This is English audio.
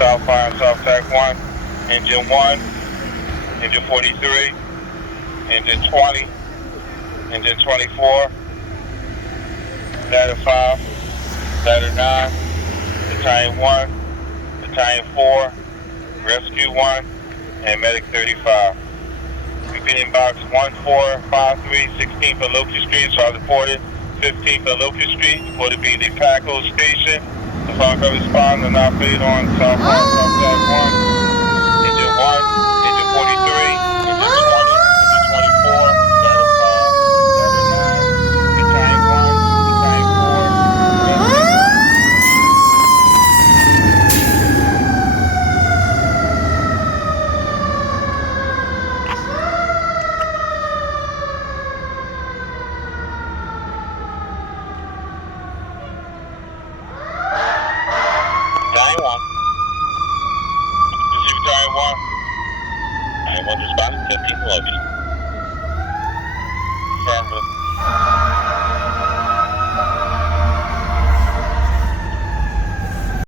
South Fire, South Tac 1, Engine 1, Engine 43, Engine 20, Engine 24, Ladder 5, Ladder 9, Battalion 1, Battalion 4, Rescue 1, and Medic 35. Repeating box 1453, 16th of Locust Street, so I reported 15th of Locust Street, reported being the PATCO station. The phone call responding and operated on South Fire, South Tac 1.